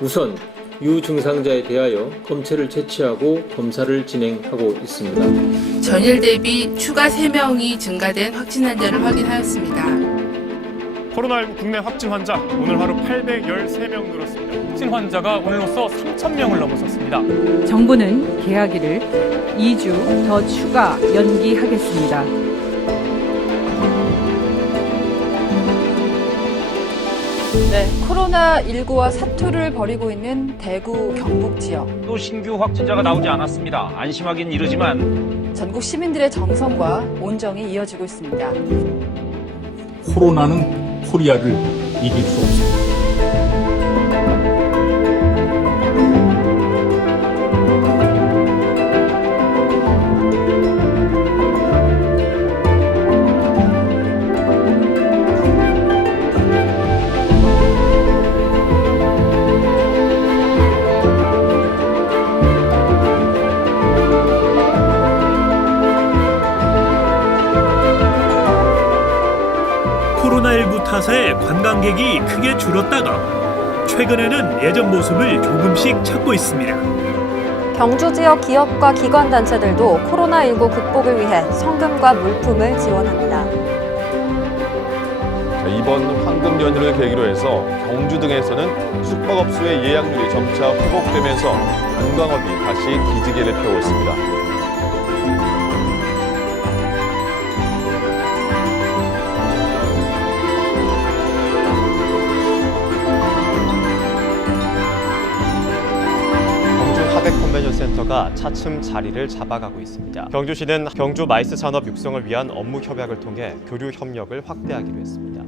우선 유증상자에 대하여 검체를 채취하고 검사를 진행하고 있습니다. 전일 대비 추가 3명이 증가된 확진 환자를 확인하였습니다. 코로나19 국내 확진 환자 오늘 하루 813명 늘었습니다. 확진 환자가 오늘로써 3,000명을 넘어섰습니다. 정부는 개하기를 2주 더 추가 연기하겠습니다. 네, 코로나19와 사투를 벌이고 있는 대구 경북 지역. 또 신규 확진자가 나오지 않았습니다. 안심하긴 이르지만 전국 시민들의 정성과 온정이 이어지고 있습니다. 코로나는 코리아를 이길 수 없습니다. 코로나19 탓에 관광객이 크게 줄었다가 최근에는 예전 모습을 조금씩 찾고 있습니다. 경주 지역 기업과 기관 단체들도 코로나19 극복을 위해 성금과 물품을 지원합니다. 이번 황금 연휴를 계기로 해서 경주 등에서는 숙박업소의 예약률이 점차 회복되면서 관광업이 다시 기지개를 펴고 있습니다. 센터가 차츰 자리를 잡아가고 있습니다. 경주시는 경주 마이스 산업 육성을 위한 업무 협약을 통해 교류 협력을 확대하기로 했습니다.